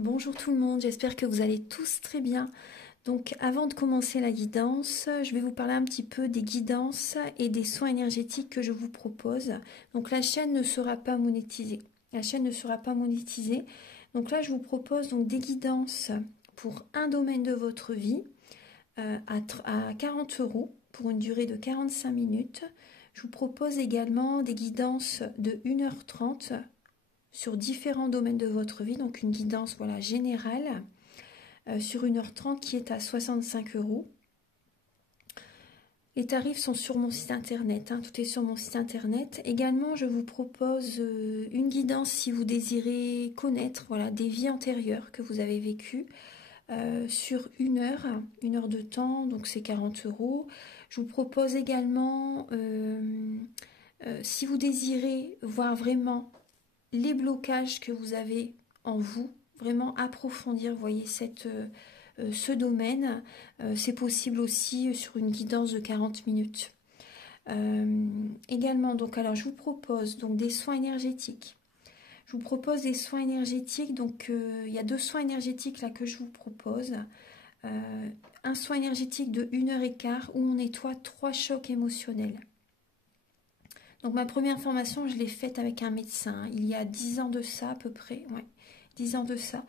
Bonjour tout le monde, j'espère que vous allez tous très bien. Donc avant de commencer la guidance, je vais vous parler un petit peu des guidances et des soins énergétiques que je vous propose. Donc la chaîne ne sera pas monétisée. La chaîne ne sera pas monétisée. Donc là je vous propose donc des guidances pour un domaine de votre vie à 40 € pour une durée de 45 minutes. Je vous propose également des guidances de 1h30 sur différents domaines de votre vie, donc une guidance voilà, générale sur 1h30 qui est à 65 €. Les tarifs sont sur mon site internet, hein, tout est sur mon site internet. Également, je vous propose une guidance si vous désirez connaître voilà, des vies antérieures que vous avez vécues sur une heure de temps, donc c'est 40 €. Je vous propose également, si vous désirez voir vraiment les blocages que vous avez en vous, vraiment approfondir, vous voyez, ce domaine. C'est possible aussi sur une guidance de 40 minutes. Également, donc, alors je vous propose donc des soins énergétiques. Je vous propose des soins énergétiques, donc il y a 2 soins énergétiques là que je vous propose. Un soin énergétique de 1h15 où on nettoie 3 chocs émotionnels. Donc ma première formation, je l'ai faite avec un médecin, il y a 10 ans de ça à peu près, ouais, 10 ans de ça.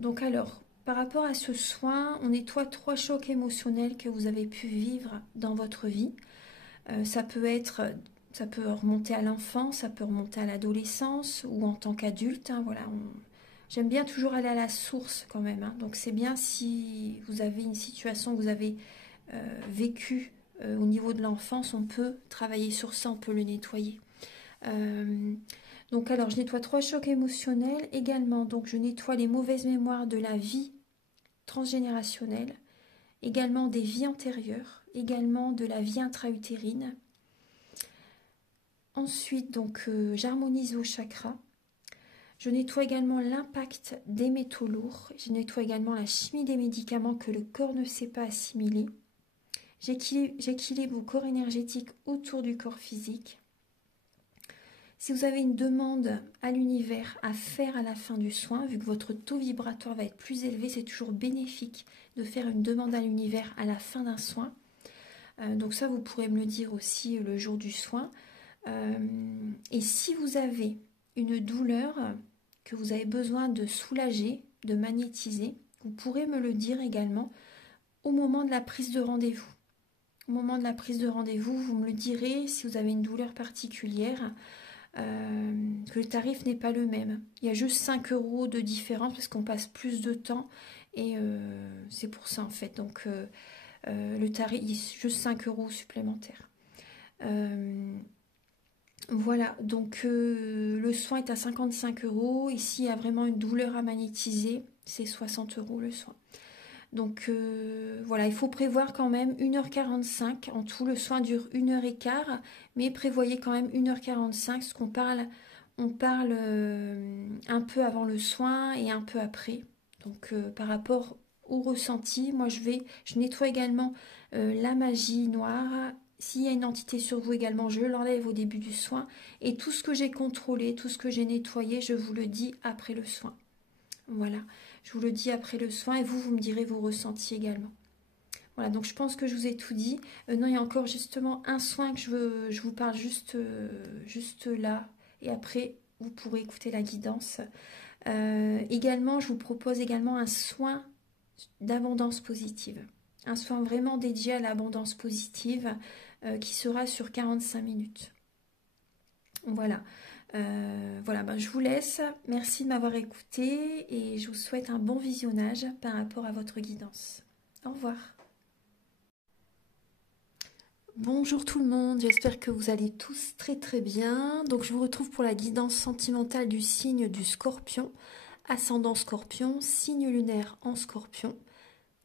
Donc alors, par rapport à ce soin, on nettoie 3 chocs émotionnels que vous avez pu vivre dans votre vie. Ça peut remonter à l'enfance, ça peut remonter à l'adolescence ou en tant qu'adulte, hein, voilà. J'aime bien toujours aller à la source quand même, hein. Donc c'est bien si vous avez une situation que vous avez vécue au niveau de l'enfance, on peut travailler sur ça, on peut le nettoyer. Donc alors je nettoie 3 chocs émotionnels également, donc je nettoie les mauvaises mémoires de la vie transgénérationnelle, également des vies antérieures, également de la vie intra-utérine. Ensuite donc j'harmonise vos chakras. Je nettoie également l'impact des métaux lourds. Je nettoie également la chimie des médicaments que le corps ne sait pas assimiler. J'équilibre vos corps énergétiques autour du corps physique. Si vous avez une demande à l'univers à faire à la fin du soin, vu que votre taux vibratoire va être plus élevé, c'est toujours bénéfique de faire une demande à l'univers à la fin d'un soin. Donc ça, vous pourrez me le dire aussi le jour du soin. Et si vous avez une douleur que vous avez besoin de soulager, de magnétiser, vous pourrez me le dire également au moment de la prise de rendez-vous. Au moment de la prise de rendez-vous, vous me le direz si vous avez une douleur particulière, que le tarif n'est pas le même. Il y a juste 5 € de différence parce qu'on passe plus de temps et c'est pour ça en fait. Donc le tarif, il y a juste 5 € supplémentaires. Voilà, donc le soin est à 55 €. Ici, il y a vraiment une douleur à magnétiser, c'est 60 € le soin. Donc voilà, il faut prévoir quand même 1h45. En tout, le soin dure 1h15, mais prévoyez quand même 1h45, parce qu'on parle, on parle un peu avant le soin et un peu après. Donc par rapport au ressenti, moi je nettoie également la magie noire. S'il y a une entité sur vous également, je l'enlève au début du soin. Et tout ce que j'ai contrôlé, tout ce que j'ai nettoyé, je vous le dis après le soin. Voilà, je vous le dis après le soin et vous me direz vos ressentis également. Voilà, donc je pense que je vous ai tout dit. Non, il y a encore justement un soin que je vous parle juste là. Et après, vous pourrez écouter la guidance. Également, je vous propose également un soin d'abondance positive. Un soin vraiment dédié à l'abondance positive qui sera sur 45 minutes. Voilà. Voilà, ben, je vous laisse. Merci de m'avoir écouté et je vous souhaite un bon visionnage par rapport à votre guidance. Au revoir. Bonjour tout le monde, j'espère que vous allez tous très très bien. Donc je vous retrouve pour la guidance sentimentale du signe du Scorpion, ascendant Scorpion, signe lunaire en Scorpion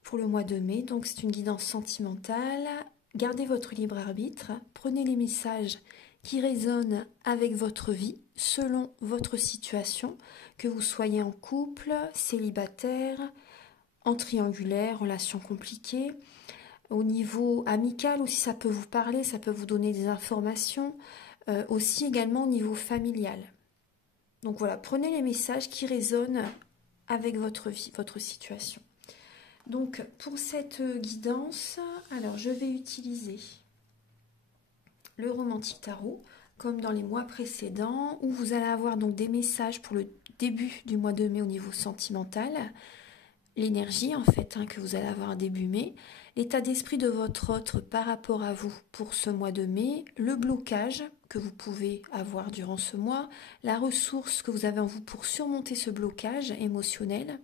pour le mois de mai. Donc c'est une guidance sentimentale. Gardez votre libre arbitre, prenez les messages qui résonnent avec votre vie selon votre situation, que vous soyez en couple, célibataire, en triangulaire, relation compliquée. Au niveau amical aussi, ça peut vous parler, ça peut vous donner des informations. Aussi également au niveau familial. Donc voilà, prenez les messages qui résonnent avec votre vie, votre situation. Donc pour cette guidance, alors je vais utiliser le Romantique Tarot, comme dans les mois précédents, où vous allez avoir donc des messages pour le début du mois de mai au niveau sentimental, l'énergie en fait que vous allez avoir début mai, l'état d'esprit de votre autre par rapport à vous pour ce mois de mai, le blocage que vous pouvez avoir durant ce mois, la ressource que vous avez en vous pour surmonter ce blocage émotionnel,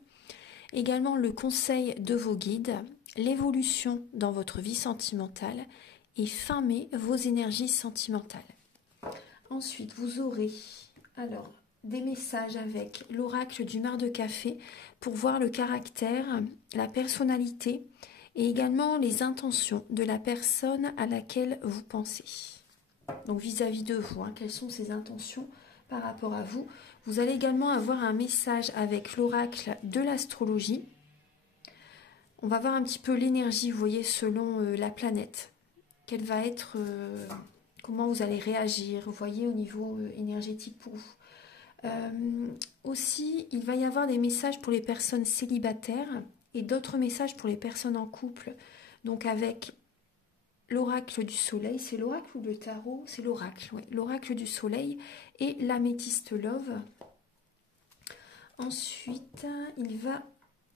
également le conseil de vos guides, l'évolution dans votre vie sentimentale et fin mai, vos énergies sentimentales. Ensuite, vous aurez alors des messages avec l'oracle du mar de café pour voir le caractère, la personnalité et également les intentions de la personne à laquelle vous pensez. Donc vis-à-vis de vous, quelles sont ses intentions par rapport à vous. Vous allez également avoir un message avec l'oracle de l'astrologie. On va voir un petit peu l'énergie, vous voyez, selon la planète. Quelle va être, comment vous allez réagir, vous voyez, au niveau énergétique pour vous. Aussi, il va y avoir des messages pour les personnes célibataires et d'autres messages pour les personnes en couple. Donc avec l'oracle du soleil, c'est l'oracle ou le tarot? C'est l'oracle, oui. L'oracle du soleil et l'améthyste love. Ensuite, il va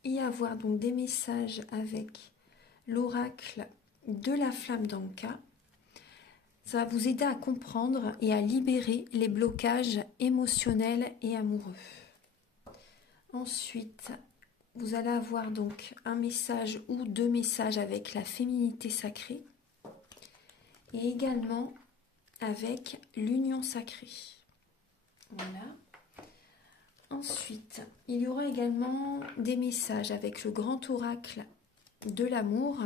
y avoir donc des messages avec l'oracle de la flamme d'Anka. Ça va vous aider à comprendre et à libérer les blocages émotionnels et amoureux. Ensuite, vous allez avoir donc un message ou deux messages avec la féminité sacrée et également avec l'union sacrée. Voilà. Ensuite, il y aura également des messages avec le grand oracle de l'amour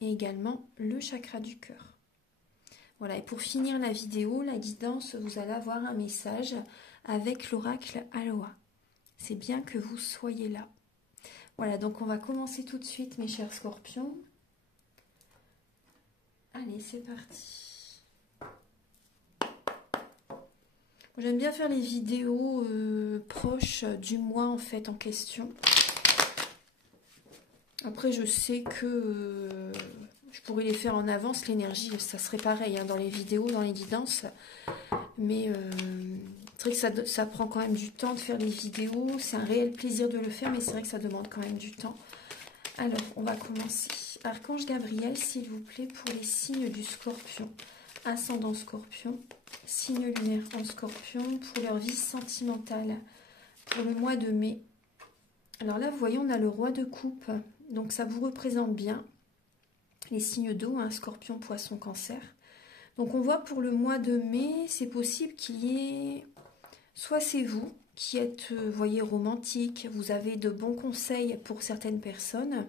et également le chakra du cœur. Voilà, et pour finir la vidéo, la guidance, vous allez avoir un message avec l'oracle Aloha. C'est bien que vous soyez là. Voilà, donc on va commencer tout de suite, mes chers scorpions. Allez, c'est parti. J'aime bien faire les vidéos proches du mois en fait en question. Après, je sais que je pourrais les faire en avance, l'énergie, ça serait pareil dans les vidéos, dans les guidances. Mais c'est vrai que ça prend quand même du temps de faire les vidéos. C'est un réel plaisir de le faire, mais c'est vrai que ça demande quand même du temps. Alors, on va commencer. Archange Gabriel, s'il vous plaît, pour les signes du Scorpion. Ascendant Scorpion, signe lunaire en Scorpion, pour leur vie sentimentale, pour le mois de mai. Alors là, vous voyez, on a le roi de coupe, donc ça vous représente bien les signes d'eau, Scorpion, Poisson, Cancer. Donc on voit pour le mois de mai, c'est possible qu'il y ait, soit c'est vous qui êtes, vous voyez, romantique, vous avez de bons conseils pour certaines personnes,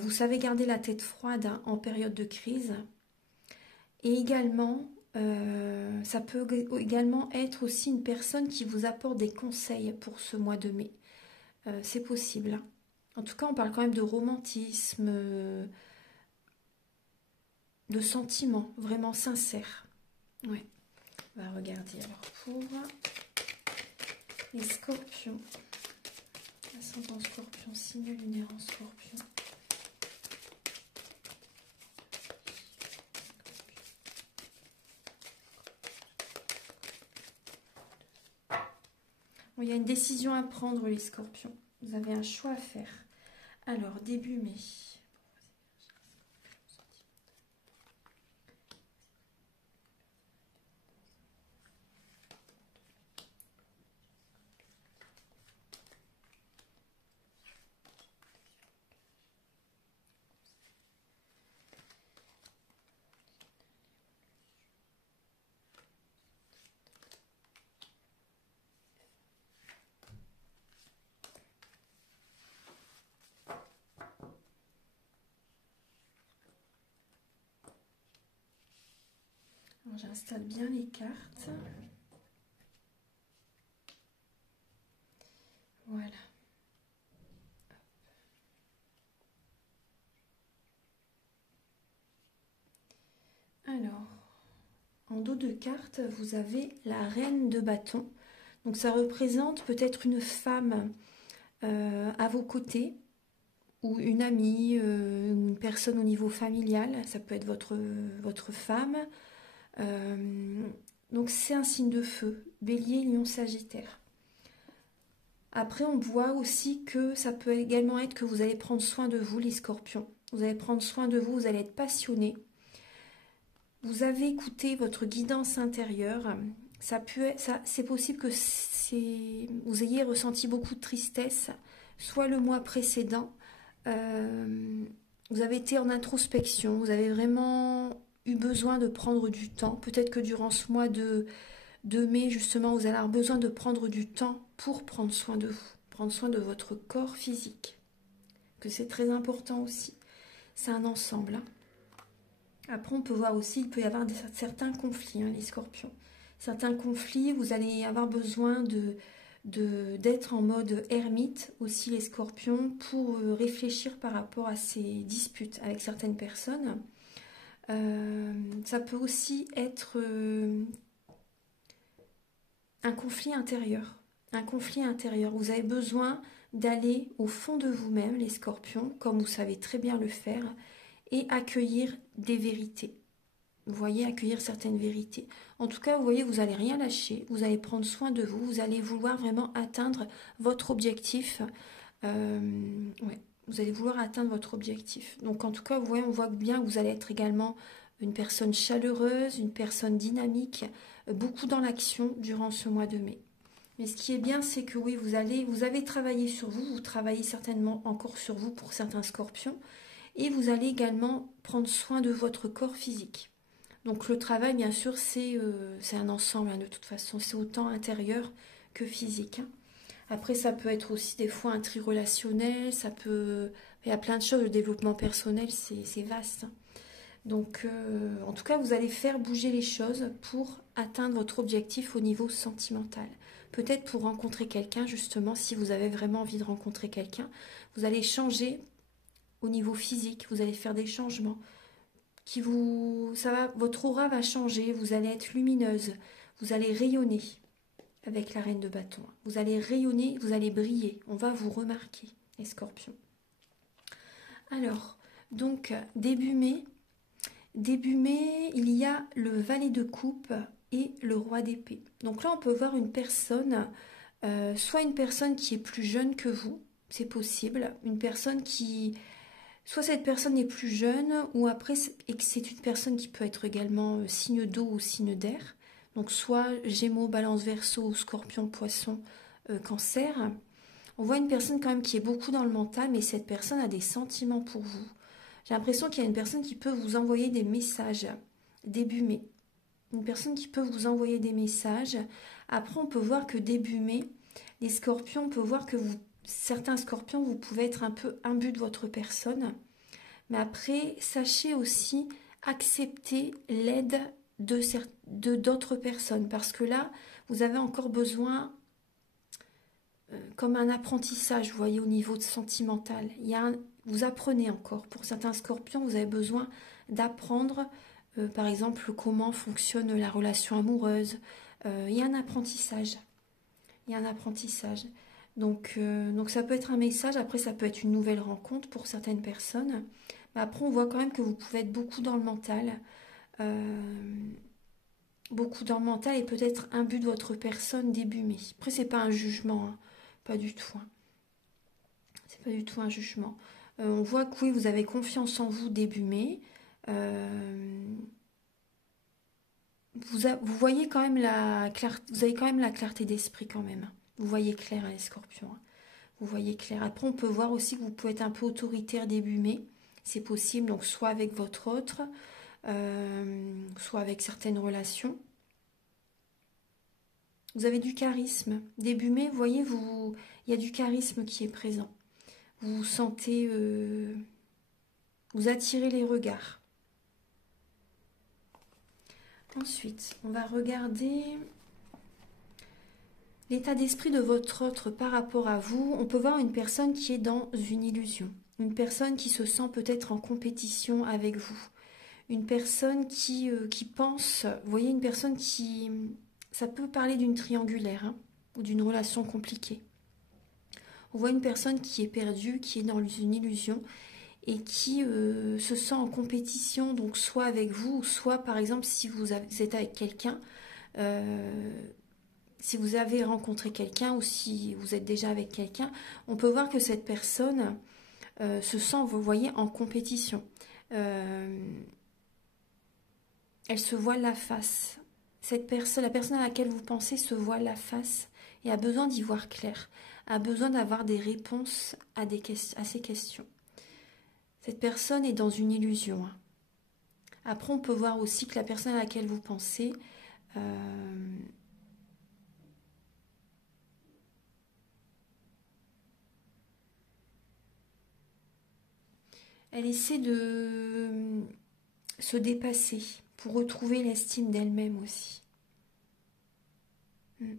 vous savez garder la tête froide en période de crise, et également, ça peut également être aussi une personne qui vous apporte des conseils pour ce mois de mai. C'est possible. En tout cas, on parle quand même de romantisme, de sentiments vraiment sincères. Ouais. On va regarder alors pour les scorpions. Ascendant Scorpion, signe lunaire en Scorpion. Bon, il y a une décision à prendre, les scorpions. Vous avez un choix à faire. Alors, début mai. J'installe bien les cartes. Voilà. Alors, en dos de cartes, vous avez la reine de bâton. Donc ça représente peut-être une femme à vos côtés, ou une amie, une personne au niveau familial, ça peut être votre femme. Donc c'est un signe de feu, Bélier, Lion, Sagittaire. Après, on voit aussi que ça peut également être que vous allez prendre soin de vous, les Scorpions. Vous allez prendre soin de vous, vous allez être passionné. Vous avez écouté votre guidance intérieure. C'est possible que vous ayez ressenti beaucoup de tristesse, soit le mois précédent. Vous avez été en introspection, vous avez vraiment eu besoin de prendre du temps. Peut-être que durant ce mois de mai, justement, vous allez avoir besoin de prendre du temps pour prendre soin de vous, prendre soin de votre corps physique, que c'est très important aussi. C'est un ensemble. Hein. Après, on peut voir aussi, il peut y avoir certains conflits, hein, les Scorpions. Certains conflits, vous allez avoir besoin d'être en mode ermite, aussi les Scorpions, pour réfléchir par rapport à ces disputes avec certaines personnes. Ça peut aussi être un conflit intérieur. Un conflit intérieur. Vous avez besoin d'aller au fond de vous-même, les Scorpions, comme vous savez très bien le faire, et accueillir des vérités. Vous voyez, accueillir certaines vérités. En tout cas, vous voyez, vous n'allez rien lâcher, vous allez prendre soin de vous, vous allez vouloir vraiment atteindre votre objectif. Ouais, vous allez vouloir atteindre votre objectif. Donc en tout cas, vous voyez, on voit bien que vous allez être également une personne chaleureuse, une personne dynamique, beaucoup dans l'action durant ce mois de mai. Mais ce qui est bien, c'est que oui, vous avez travaillé sur vous, vous travaillez certainement encore sur vous pour certains Scorpions, et vous allez également prendre soin de votre corps physique. Donc le travail, bien sûr, c'est un ensemble, hein, de toute façon, c'est autant intérieur que physique. Hein. Après, ça peut être aussi des fois un tri relationnel, il y a plein de choses, le développement personnel, c'est vaste. Hein. Donc, en tout cas, vous allez faire bouger les choses pour atteindre votre objectif au niveau sentimental. Peut-être pour rencontrer quelqu'un, justement, si vous avez vraiment envie de rencontrer quelqu'un, vous allez changer au niveau physique, vous allez faire des changements. Votre aura va changer, vous allez être lumineuse, vous allez rayonner avec la reine de bâton. Vous allez rayonner, vous allez briller, on va vous remarquer, les Scorpions. Alors, donc, début mai, il y a le valet de coupe et le roi d'épée. Donc là, on peut voir une personne, soit une personne qui est plus jeune que vous, c'est possible, une personne qui... Soit cette personne est plus jeune, ou après, et que c'est une personne qui peut être également signe d'eau ou signe d'air. Donc soit Gémeaux, Balance, Verseau, Scorpion, Poisson, Cancer. On voit une personne quand même qui est beaucoup dans le mental, mais cette personne a des sentiments pour vous. J'ai l'impression qu'il y a une personne qui peut vous envoyer des messages début mai. Une personne qui peut vous envoyer des messages. Après, on peut voir que début mai, les Scorpions, on peut voir que certains Scorpions, vous pouvez être un peu imbus de votre personne. Mais après, sachez aussi accepter l'aide de d'autres personnes. Parce que là, vous avez encore besoin, comme un apprentissage, vous voyez, au niveau sentimental. Vous apprenez encore. Pour certains Scorpions, vous avez besoin d'apprendre, par exemple, comment fonctionne la relation amoureuse. Il y a un apprentissage. Il y a un apprentissage. Donc ça peut être un message, après ça peut être une nouvelle rencontre pour certaines personnes. Mais après on voit quand même que vous pouvez être beaucoup dans le mental. Beaucoup dans le mental et peut-être un but de votre personne début mai. Après c'est pas un jugement, hein. Pas du tout. Hein. C'est pas du tout un jugement. On voit que oui, vous avez confiance en vous début mai. Vous voyez quand même vous avez quand même la clarté d'esprit quand même. Vous voyez clair, hein, les Scorpions. Hein. Vous voyez clair. Après, on peut voir aussi que vous pouvez être un peu autoritaire début mai. C'est possible, donc soit avec votre autre, soit avec certaines relations. Vous avez du charisme. Début mai, vous voyez, il y a du charisme qui est présent. Vous vous sentez... vous attirez les regards. Ensuite, on va regarder... l'état d'esprit de votre autre par rapport à vous. On peut voir une personne qui est dans une illusion. Une personne qui se sent peut-être en compétition avec vous. Une personne qui pense... Vous voyez, une personne qui... Ça peut parler d'une triangulaire. Hein. ou d'une relation compliquée. On voit une personne qui est perdue, qui est dans une illusion et qui se sent en compétition, donc soit avec vous, soit par exemple si vous êtes avec quelqu'un, si vous avez rencontré quelqu'un ou si vous êtes déjà avec quelqu'un, on peut voir que cette personne se sent, vous voyez, en compétition. Elle se voile la face. La personne à laquelle vous pensez se voile la face et a besoin d'y voir clair, a besoin d'avoir des réponses à ces questions. Cette personne est dans une illusion. Après, on peut voir aussi que la personne à laquelle vous pensez elle essaie de se dépasser pour retrouver l'estime d'elle-même aussi. Elle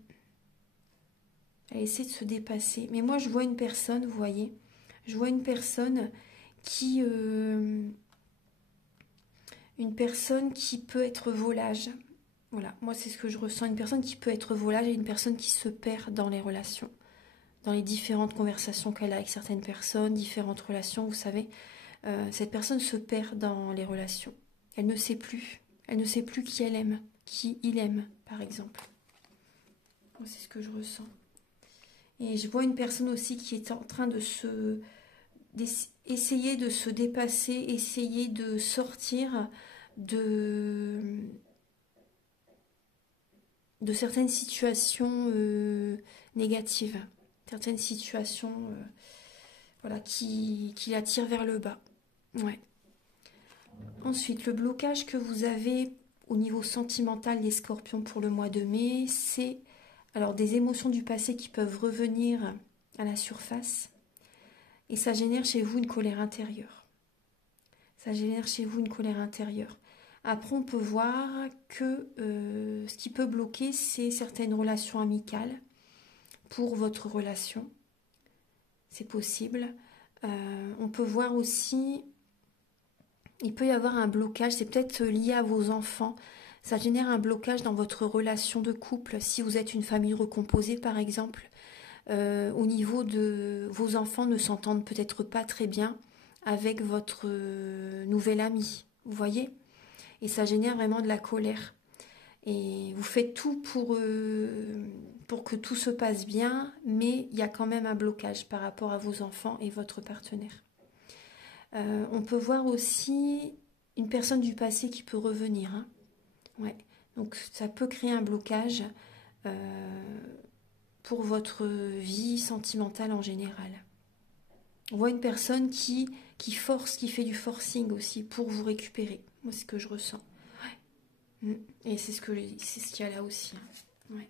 essaie de se dépasser. Mais moi, je vois une personne, vous voyez, je vois une personne qui peut être volage. Voilà, moi c'est ce que je ressens, une personne qui peut être volage et une personne qui se perd dans les relations, dans les différentes conversations qu'elle a avec certaines personnes, différentes relations, vous savez. Cette personne se perd dans les relations. Elle ne sait plus qui elle aime, qui il aime, par exemple. Moi c'est ce que je ressens. Et je vois une personne aussi qui est en train essayer de se dépasser, essayer de sortir de certaines situations négatives, certaines situations voilà, qui la tirent vers le bas. Ouais. Ensuite, le blocage que vous avez au niveau sentimental des scorpions pour le mois de mai, c'est alors des émotions du passé qui peuvent revenir à la surface et ça génère chez vous une colère intérieure. Ça génère chez vous une colère intérieure. Après, on peut voir que ce qui peut bloquer, c'est certaines relations amicales pour votre relation. C'est possible. On peut voir aussi, il peut y avoir un blocage, c'est peut-être lié à vos enfants. Ça génère un blocage dans votre relation de couple. Si vous êtes une famille recomposée, par exemple, au niveau de vos enfants ne s'entendent peut-être pas très bien avec votre nouvel ami. Vous voyez ? Et ça génère vraiment de la colère. Et vous faites tout pour que tout se passe bien, mais il y a quand même un blocage par rapport à vos enfants et votre partenaire. On peut voir aussi une personne du passé qui peut revenir. Hein. Ouais. Donc ça peut créer un blocage pour votre vie sentimentale en général. On voit une personne qui force, qui fait du forcing aussi pour vous récupérer. Moi, c'est ce que je ressens. Et c'est ce qu'il y a là aussi. Ouais.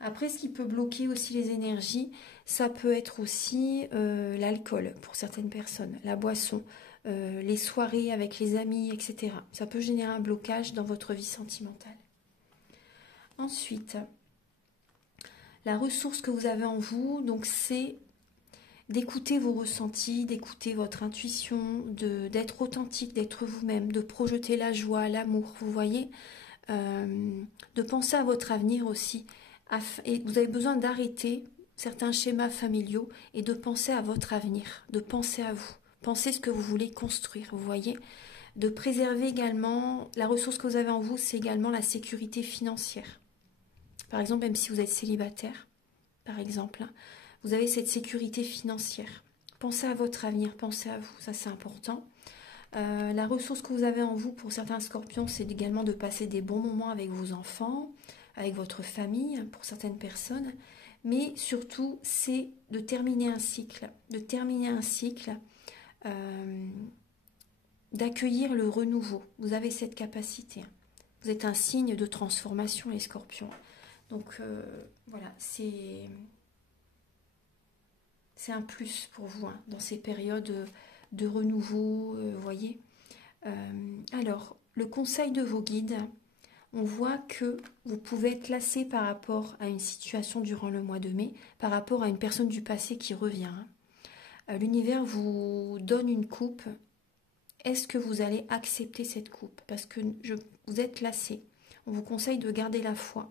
Après, ce qui peut bloquer aussi les énergies, ça peut être aussi l'alcool pour certaines personnes, la boisson, les soirées avec les amis, etc. Ça peut générer un blocage dans votre vie sentimentale. Ensuite, la ressource que vous avez en vous, donc c'est d'écouter vos ressentis, d'écouter votre intuition, d'être authentique, d'être vous-même, de projeter la joie, l'amour, vous voyez, de penser à votre avenir aussi. Et vous avez besoin d'arrêter certains schémas familiaux et de penser à votre avenir, de penser à vous, penser ce que vous voulez construire, vous voyez, de préserver également, la ressource que vous avez en vous, c'est également la sécurité financière. Par exemple, même si vous êtes célibataire, par exemple, vous avez cette sécurité financière. Pensez à votre avenir, pensez à vous, ça c'est important. La ressource que vous avez en vous pour certains scorpions, c'est également de passer des bons moments avec vos enfants, avec votre famille, pour certaines personnes. Mais surtout, c'est de terminer un cycle, d'accueillir le renouveau. Vous avez cette capacité. Vous êtes un signe de transformation, les scorpions. Donc voilà, c'est un plus pour vous hein, dans ces périodes de renouveau, vous voyez. Alors, le conseil de vos guides, on voit que vous pouvez être lassé par rapport à une situation durant le mois de mai, par rapport à une personne du passé qui revient. L'univers vous donne une coupe. Est-ce que vous allez accepter cette coupe? Parce que vous êtes lassé. On vous conseille de garder la foi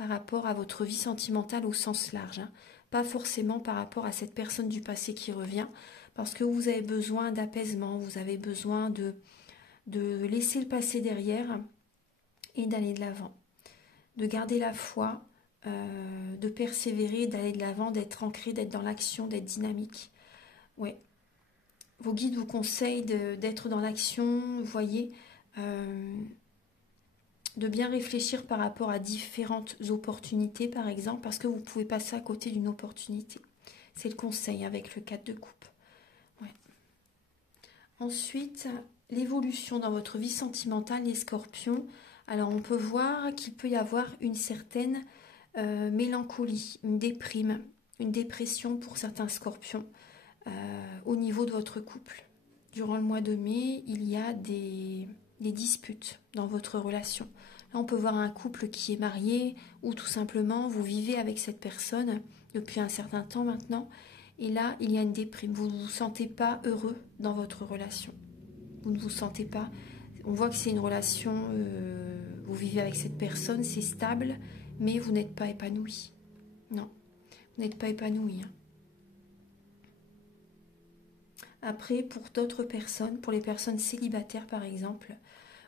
par rapport à votre vie sentimentale au sens large, hein. Pas forcément par rapport à cette personne du passé qui revient, parce que vous avez besoin d'apaisement, vous avez besoin de laisser le passé derrière et d'aller de l'avant, de garder la foi, de persévérer, d'aller de l'avant, d'être ancré, d'être dans l'action, d'être dynamique. Ouais. Vos guides vous conseillent d'être dans l'action, vous voyez, de bien réfléchir par rapport à différentes opportunités, par exemple, parce que vous pouvez passer à côté d'une opportunité. C'est le conseil avec le 4 de coupe. Ouais. Ensuite, l'évolution dans votre vie sentimentale, les scorpions. Alors, on peut voir qu'il peut y avoir une certaine mélancolie, une déprime, une dépression pour certains scorpions au niveau de votre couple. Durant le mois de mai, il y a des disputes dans votre relation. Là, on peut voir un couple qui est marié ou tout simplement vous vivez avec cette personne depuis un certain temps maintenant. Et là, il y a une déprime. Vous ne vous sentez pas heureux dans votre relation. Vous ne vous sentez pas. On voit que c'est une relation, vous vivez avec cette personne, c'est stable, mais vous n'êtes pas épanoui. Non, vous n'êtes pas épanoui. Hein. Après, pour d'autres personnes, pour les personnes célibataires par exemple,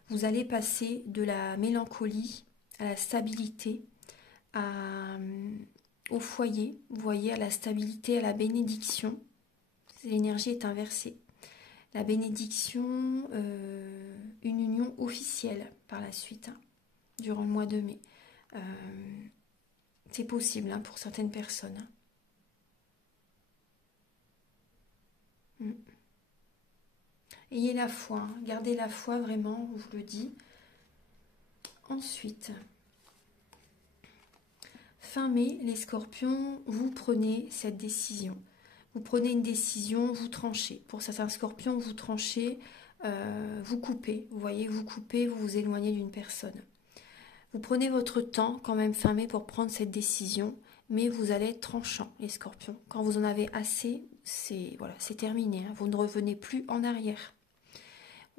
vous allez passer de la mélancolie à la stabilité, au foyer, vous voyez, à la stabilité, à la bénédiction. L'énergie est inversée. La bénédiction, une union officielle par la suite, hein, durant le mois de mai. C'est possible hein, pour certaines personnes. Hein. Ayez la foi, hein, gardez la foi vraiment, je vous le dis. Ensuite, fin mai, les scorpions, vous prenez cette décision. Vous prenez une décision, vous tranchez. Pour certains scorpions, vous tranchez, vous coupez. Vous voyez, vous coupez, vous vous éloignez d'une personne. Vous prenez votre temps quand même fin mai pour prendre cette décision, mais vous allez être tranchant, les scorpions. Quand vous en avez assez, c'est voilà, c'est terminé. Hein. Vous ne revenez plus en arrière.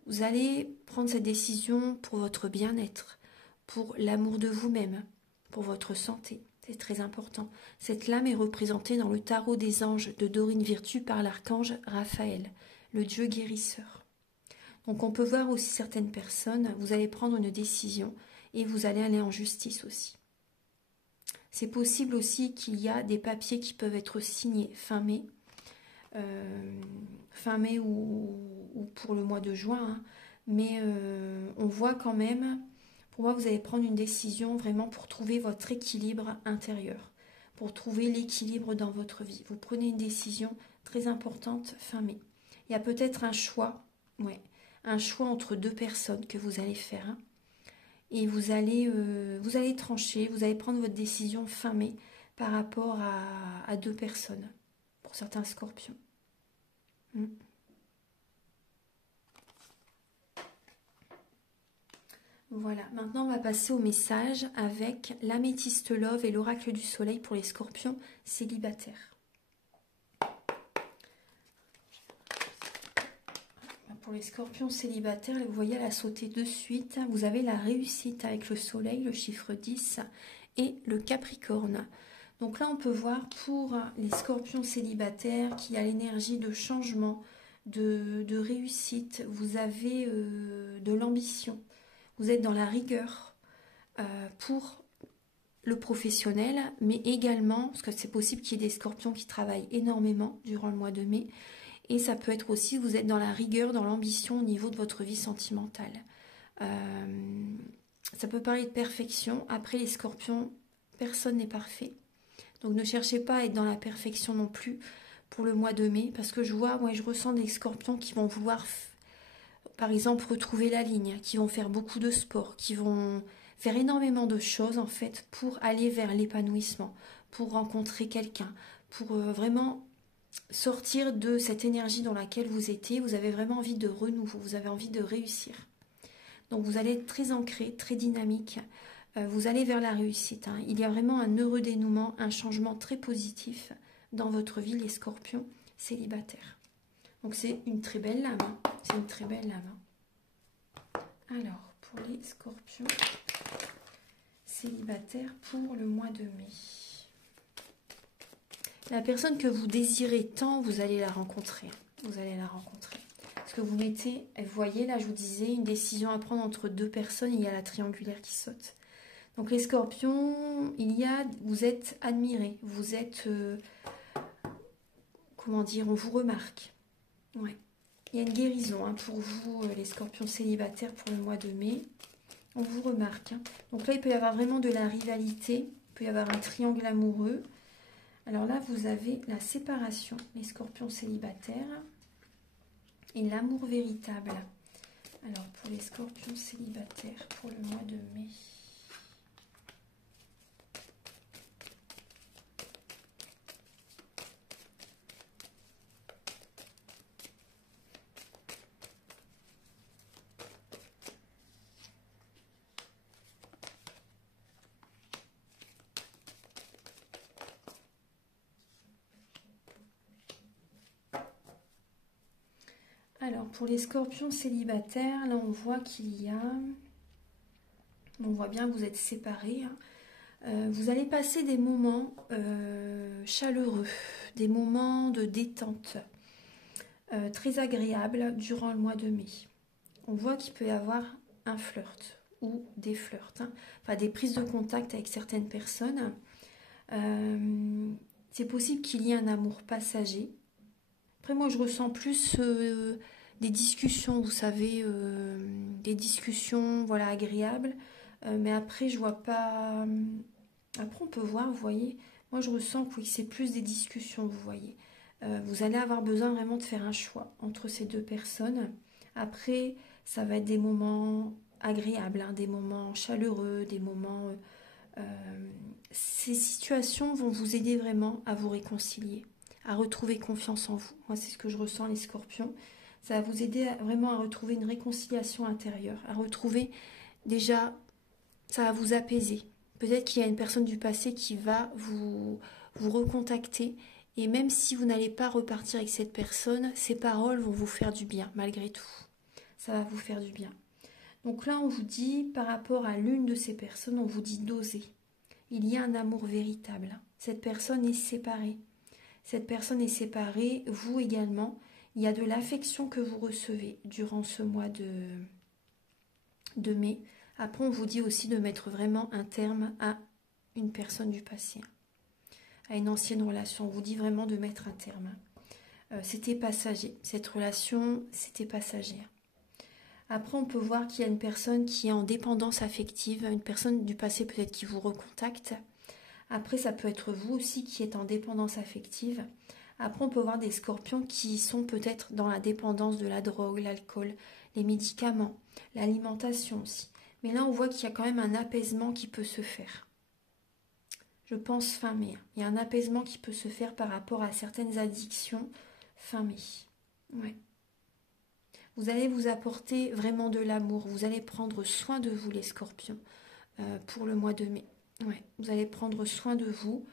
Vous allez prendre cette décision pour votre bien-être, pour l'amour de vous-même, pour votre santé. C'est très important. Cette lame est représentée dans le tarot des anges de Dorine Virtue par l'archange Raphaël, le dieu guérisseur. Donc on peut voir aussi certaines personnes, vous allez prendre une décision et vous allez aller en justice aussi. C'est possible aussi qu'il y a des papiers qui peuvent être signés fin mai ou pour le mois de juin, hein. Mais on voit quand même, pour moi vous allez prendre une décision vraiment pour trouver votre équilibre intérieur, pour trouver l'équilibre dans votre vie. Vous prenez une décision très importante fin mai. Il y a peut-être un choix, ouais, un choix entre deux personnes que vous allez faire, hein. Et vous allez trancher, vous allez prendre votre décision fin mai par rapport à deux personnes, pour certains scorpions. Voilà, maintenant on va passer au message avec l'améthyste love et l'oracle du soleil pour les scorpions célibataires. Pour les scorpions célibataires, vous voyez, elle a sauté de suite. Vous avez la réussite avec le soleil, le chiffre 10 et le capricorne. Donc là, on peut voir pour les scorpions célibataires qu'il y a l'énergie de changement, de réussite. Vous avez de l'ambition. Vous êtes dans la rigueur pour le professionnel, mais également, parce que c'est possible qu'il y ait des scorpions qui travaillent énormément durant le mois de mai, et ça peut être aussi, vous êtes dans la rigueur, dans l'ambition au niveau de votre vie sentimentale. Ça peut parler de perfection. Après, les scorpions, personne n'est parfait. Donc ne cherchez pas à être dans la perfection non plus pour le mois de mai, parce que je vois, moi je ressens des scorpions qui vont vouloir, par exemple, retrouver la ligne, qui vont faire beaucoup de sport, qui vont faire énormément de choses en fait pour aller vers l'épanouissement, pour rencontrer quelqu'un, pour vraiment sortir de cette énergie dans laquelle vous étiez. Vous avez vraiment envie de renouveau, vous avez envie de réussir. Donc vous allez être très ancré, très dynamique, vous allez vers la réussite, hein. Il y a vraiment un heureux dénouement, un changement très positif dans votre vie, les scorpions célibataires. Donc c'est une très belle lame, hein. C'est une très belle lame. Alors, pour les scorpions célibataire pour le mois de mai. La personne que vous désirez tant, vous allez la rencontrer. Vous allez la rencontrer. Parce que vous mettez, vous voyez, là je vous disais, une décision à prendre entre deux personnes, il y a la triangulaire qui saute. Donc les scorpions, vous êtes admirés, vous êtes, comment dire, on vous remarque. Ouais. Il y a une guérison hein, pour vous, les scorpions célibataires pour le mois de mai. On vous remarque. Hein. Donc là, il peut y avoir vraiment de la rivalité, il peut y avoir un triangle amoureux. Alors là, vous avez la séparation, les scorpions célibataires et l'amour véritable. Alors pour les scorpions célibataires pour le mois de mai. Alors, pour les scorpions célibataires, là, on voit qu'il y a... On voit bien que vous êtes séparés. Hein. Vous allez passer des moments chaleureux, des moments de détente très agréables durant le mois de mai. On voit qu'il peut y avoir un flirt ou des flirts, hein. Enfin des prises de contact avec certaines personnes. C'est possible qu'il y ait un amour passager. Après, moi, je ressens plus des discussions, vous savez, des discussions, voilà, agréables. Mais après, je vois pas... Après, on peut voir, vous voyez. Moi, je ressens que oui, c'est plus des discussions, vous voyez. Vous allez avoir besoin vraiment de faire un choix entre ces deux personnes. Après, ça va être des moments agréables, hein, des moments chaleureux, des moments... ces situations vont vous aider vraiment à vous réconcilier, à retrouver confiance en vous. Moi, c'est ce que je ressens, les scorpions. Ça va vous aider vraiment à retrouver une réconciliation intérieure, à retrouver déjà, ça va vous apaiser. Peut-être qu'il y a une personne du passé qui va vous recontacter. Et même si vous n'allez pas repartir avec cette personne, ces paroles vont vous faire du bien, malgré tout. Ça va vous faire du bien. Donc là, on vous dit, par rapport à l'une de ces personnes, on vous dit d'oser. Il y a un amour véritable. Cette personne est séparée. Cette personne est séparée, vous également. Il y a de l'affection que vous recevez durant ce mois de mai. Après, on vous dit aussi de mettre vraiment un terme à une personne du passé, à une ancienne relation. On vous dit vraiment de mettre un terme. C'était passager. Cette relation, c'était passager. Après, on peut voir qu'il y a une personne qui est en dépendance affective, une personne du passé peut-être qui vous recontacte. Après, ça peut être vous aussi qui êtes en dépendance affective. Après, on peut voir des scorpions qui sont peut-être dans la dépendance de la drogue, l'alcool, les médicaments, l'alimentation aussi. Mais là, on voit qu'il y a quand même un apaisement qui peut se faire. Je pense fin mai. Il y a un apaisement qui peut se faire par rapport à certaines addictions fin mai. Ouais. Vous allez vous apporter vraiment de l'amour. Vous allez prendre soin de vous, les scorpions, pour le mois de mai. Ouais. Vous allez prendre soin de vous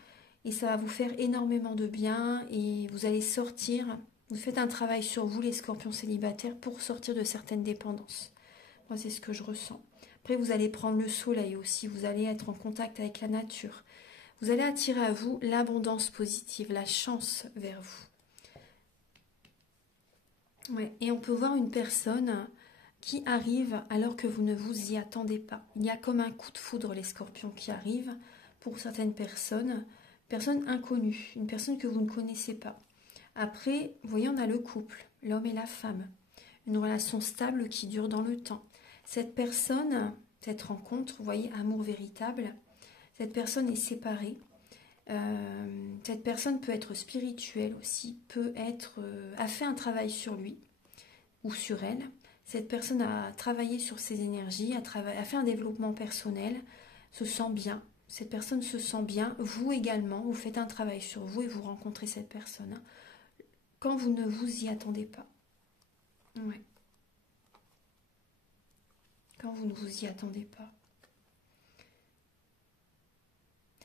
et ça va vous faire énormément de bien et vous allez sortir. Vous faites un travail sur vous, les scorpions célibataires, pour sortir de certaines dépendances. Moi, c'est ce que je ressens. Après, vous allez prendre le soleil aussi. Vous allez être en contact avec la nature. Vous allez attirer à vous l'abondance positive, la chance vers vous. Ouais. Et on peut voir une personne qui arrive alors que vous ne vous y attendez pas. Il y a comme un coup de foudre, les scorpions, qui arrivent pour certaines personnes inconnues, une personne que vous ne connaissez pas. Après, vous voyez, on a le couple, l'homme et la femme. Une relation stable qui dure dans le temps. Cette personne, cette rencontre, vous voyez, amour véritable, cette personne est séparée. Cette personne peut être spirituelle aussi, a fait un travail sur lui ou sur elle. Cette personne a travaillé sur ses énergies, a fait un développement personnel, se sent bien. Cette personne se sent bien. Vous également, vous faites un travail sur vous et vous rencontrez cette personne quand vous ne vous y attendez pas. Ouais. Quand vous ne vous y attendez pas.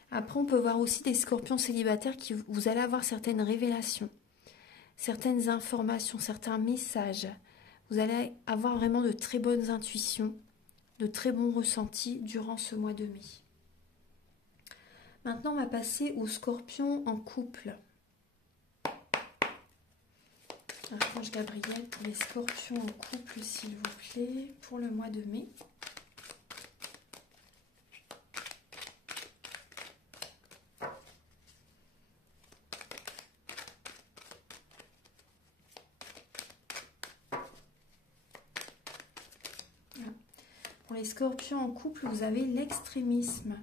Après, on peut voir aussi des scorpions célibataires qui vous allez avoir certaines révélations, certaines informations, certains messages. Vous allez avoir vraiment de très bonnes intuitions, de très bons ressentis durant ce mois de mai. Maintenant, on va passer aux scorpions en couple. Archange Gabriel pour les scorpions en couple, s'il vous plaît, pour le mois de mai. Voilà. Pour les scorpions en couple, vous avez l'extrémisme.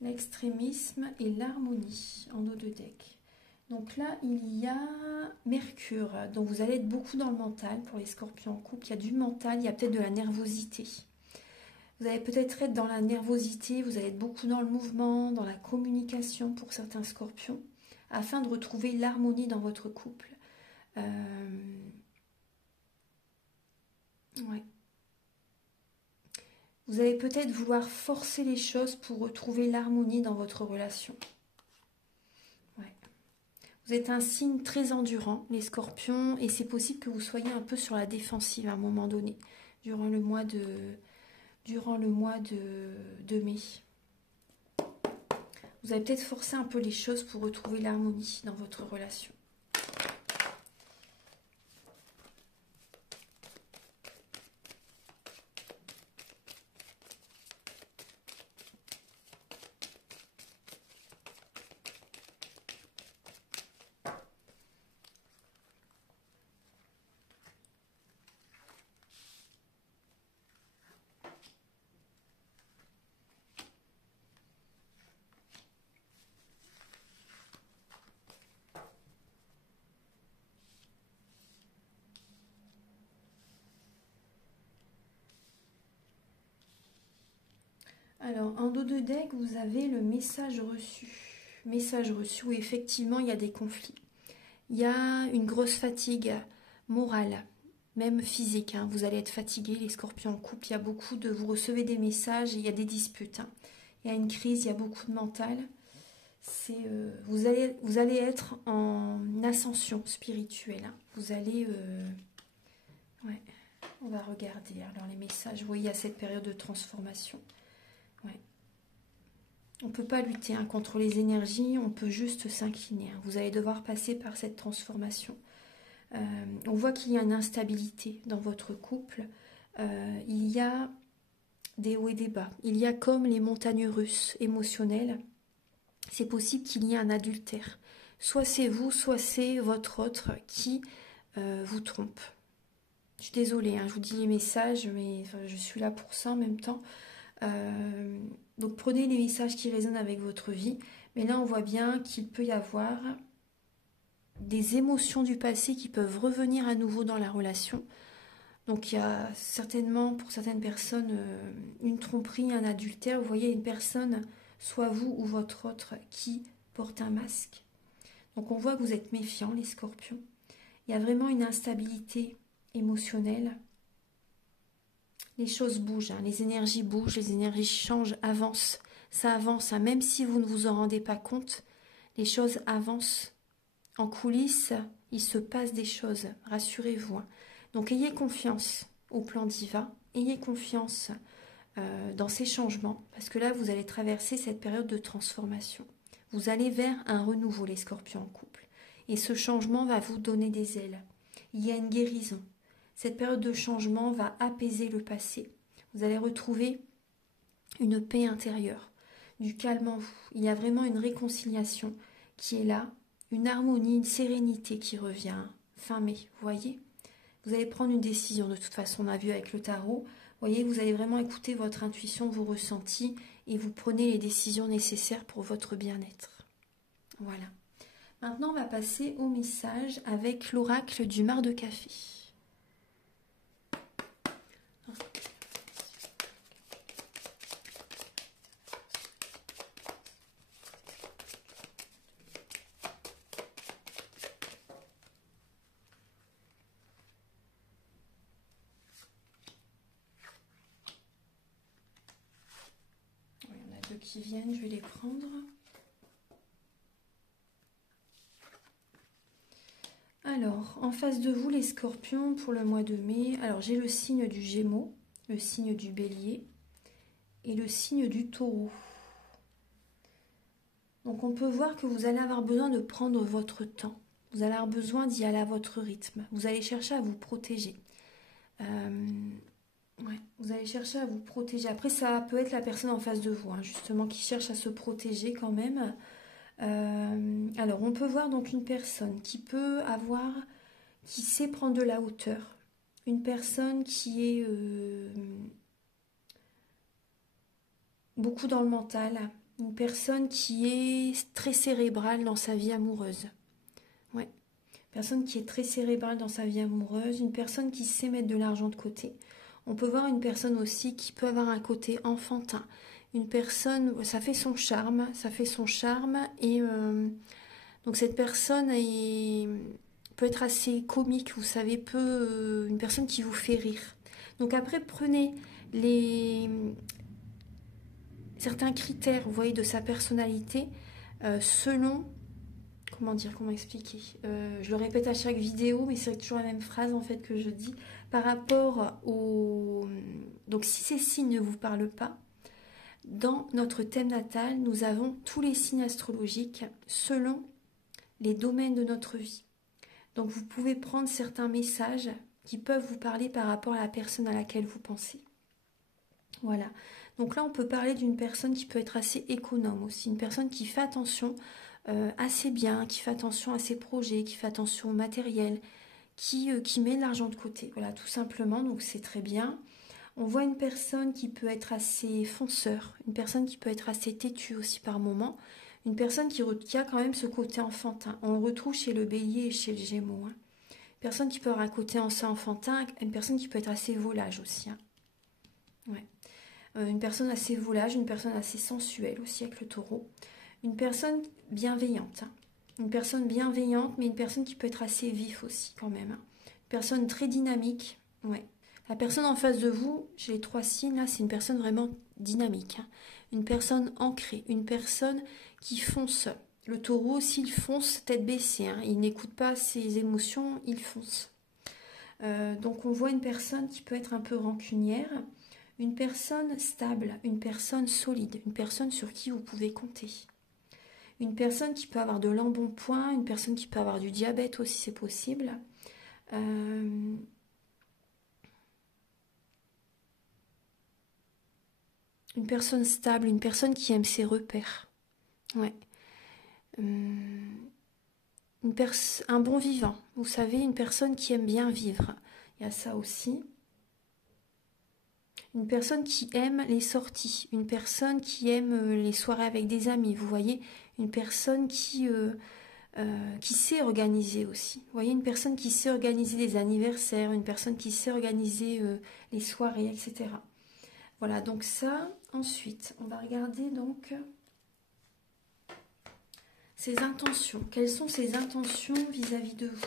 L'extrémisme et l'harmonie en dos de deck. Donc là, il y a Mercure. Donc vous allez être beaucoup dans le mental pour les scorpions en couple. Il y a du mental, il y a peut-être de la nervosité. Vous allez peut-être être dans la nervosité, vous allez être beaucoup dans le mouvement, dans la communication pour certains scorpions, afin de retrouver l'harmonie dans votre couple. Ouais. Vous allez peut-être vouloir forcer les choses pour retrouver l'harmonie dans votre relation. Ouais. Vous êtes un signe très endurant, les scorpions, et c'est possible que vous soyez un peu sur la défensive à un moment donné, durant le mois de mai. Vous allez peut-être forcer un peu les choses pour retrouver l'harmonie dans votre relation. Alors, en dos de deck, vous avez le message reçu. Message reçu où effectivement il y a des conflits. Il y a une grosse fatigue morale, même physique. Hein. Vous allez être fatigué, les scorpions en couple. Il y a beaucoup de... Vous recevez des messages et il y a des disputes. Hein. Il y a une crise, il y a beaucoup de mental. Vous allez être en ascension spirituelle. Hein. Vous allez... Ouais, on va regarder. Alors les messages, vous voyez, il y a cette période de transformation. Ouais. On ne peut pas lutter hein, contre les énergies, on peut juste s'incliner. Hein. Vous allez devoir passer par cette transformation. On voit qu'il y a une instabilité dans votre couple. Il y a des hauts et des bas. Il y a comme les montagnes russes émotionnelles. C'est possible qu'il y ait un adultère. Soit c'est vous, soit c'est votre autre qui vous trompe. Je suis désolée, hein, je vous dis les messages, mais enfin, je suis là pour ça en même temps. Donc prenez les messages qui résonnent avec votre vie. Mais là, on voit bien qu'il peut y avoir des émotions du passé qui peuvent revenir à nouveau dans la relation. Donc il y a certainement pour certaines personnes une tromperie, un adultère. Vous voyez une personne, soit vous ou votre autre, qui porte un masque. Donc on voit que vous êtes méfiants, les scorpions. Il y a vraiment une instabilité émotionnelle. Les choses bougent, hein, les énergies bougent, les énergies changent, avancent. Ça avance, hein, même si vous ne vous en rendez pas compte, les choses avancent. En coulisses, il se passe des choses, rassurez-vous. Hein. Donc ayez confiance au plan divin, ayez confiance dans ces changements, parce que là, vous allez traverser cette période de transformation. Vous allez vers un renouveau, les scorpions en couple. Et ce changement va vous donner des ailes. Il y a une guérison. Cette période de changement va apaiser le passé. Vous allez retrouver une paix intérieure, du calme en vous. Il y a vraiment une réconciliation qui est là, une harmonie, une sérénité qui revient fin mai, vous voyez. Vous allez prendre une décision, de toute façon, on a vu avec le tarot. Vous voyez, vous allez vraiment écouter votre intuition, vos ressentis, et vous prenez les décisions nécessaires pour votre bien-être. Voilà. Maintenant, on va passer au message avec l'oracle du mar de café. Qui viennent, je vais les prendre. Alors, en face de vous, les scorpions, pour le mois de mai, alors j'ai le signe du Gémeaux, le signe du Bélier et le signe du Taureau. Donc on peut voir que vous allez avoir besoin de prendre votre temps. Vous allez avoir besoin d'y aller à votre rythme. Vous allez chercher à vous protéger. Ouais, vous allez chercher à vous protéger. Après, ça peut être la personne en face de vous, hein, justement, qui cherche à se protéger quand même. Alors, on peut voir donc une personne qui sait prendre de la hauteur. Une personne qui est beaucoup dans le mental. Une personne qui est très cérébrale dans sa vie amoureuse. Ouais. Personne qui est très cérébrale dans sa vie amoureuse. Une personne qui sait mettre de l'argent de côté. On peut voir une personne aussi qui peut avoir un côté enfantin. Une personne, ça fait son charme. Et donc cette personne peut être assez comique, vous savez, une personne qui vous fait rire. Donc après, prenez certains critères, vous voyez, de sa personnalité selon, comment expliquer, je le répète à chaque vidéo, mais c'est toujours la même phrase en fait que je dis, par rapport au... Donc si ces signes ne vous parlent pas, dans notre thème natal, nous avons tous les signes astrologiques selon les domaines de notre vie. Donc vous pouvez prendre certains messages qui peuvent vous parler par rapport à la personne à laquelle vous pensez. Voilà. Donc là, on peut parler d'une personne qui peut être assez économe aussi, une personne qui fait attention à ses biens, qui fait attention à ses projets, qui fait attention au matériel, qui met de l'argent de côté. Voilà, tout simplement, donc c'est très bien. On voit une personne qui peut être assez fonceur, une personne qui peut être assez têtue aussi par moment, une personne qui a quand même ce côté enfantin. On le retrouve chez le bélier et chez le gémeaux. Hein. Une personne qui peut avoir un côté enfantin, une personne qui peut être assez volage aussi. Hein. Ouais. Une personne assez volage, une personne assez sensuelle aussi avec le taureau. Une personne bienveillante. Hein. Une personne bienveillante, mais une personne qui peut être assez vif aussi quand même. Hein. Une personne très dynamique. Ouais. La personne en face de vous, chez les 3 signes, là, c'est une personne vraiment dynamique. Hein. Une personne ancrée, une personne qui fonce. Le taureau, s'il fonce, tête baissée, hein, il n'écoute pas ses émotions, il fonce. Donc on voit une personne qui peut être un peu rancunière, une personne stable, une personne solide, une personne sur qui vous pouvez compter. Une personne qui peut avoir de l'embonpoint, une personne qui peut avoir du diabète aussi, c'est possible. Une personne stable, une personne qui aime ses repères. Ouais. Un bon vivant, vous savez, une personne qui aime bien vivre. Il y a ça aussi. Une personne qui aime les sorties, une personne qui aime les soirées avec des amis, vous voyez, une personne qui sait organiser aussi. Vous voyez, une personne qui sait organiser les anniversaires, une personne qui sait organiser les soirées, etc. Voilà, donc ça, ensuite, on va regarder donc ses intentions. Quelles sont ses intentions vis-à-vis de vous?